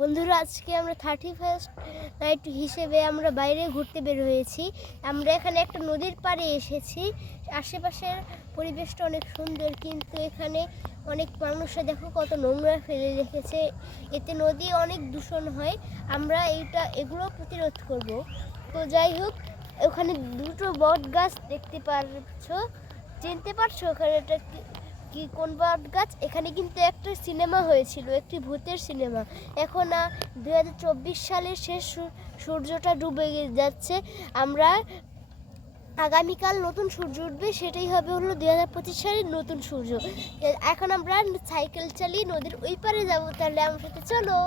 বন্ধুরা, আজকে আমরা 31st নাইট হিসেবে আমরা বাইরে ঘুরতে বের হয়েছি। আমরা এখানে একটা নদীর পাড়ে এসেছি। আশেপাশের পরিবেশটা অনেক সুন্দর, কিন্তু এখানে অনেক মানুষরা দেখো কত নোংরা ফেলে রেখেছে। এতে নদী অনেক দূষণ হয়। আমরা এগুলো প্রতিরোধ করব। তো যাই হোক, ওখানে দুটো বট গাছ দেখতে পাচ্ছ, চিনতে পারছো ওখানে এটা কি কোন বট গাছ? এখানে কিন্তু একটা সিনেমা হয়েছিল, একটি ভূতের সিনেমা। এখন 2024 সালের শেষ সূর্যটা ডুবে যাচ্ছে। আমরা আগামীকাল নতুন সূর্য উঠবে, সেটাই হবে হলো 2025 সালের নতুন সূর্য। এখন আমরা সাইকেল চালিয়ে নদীর ওই পারে যাবো। তাহলে আমার সাথে চলো।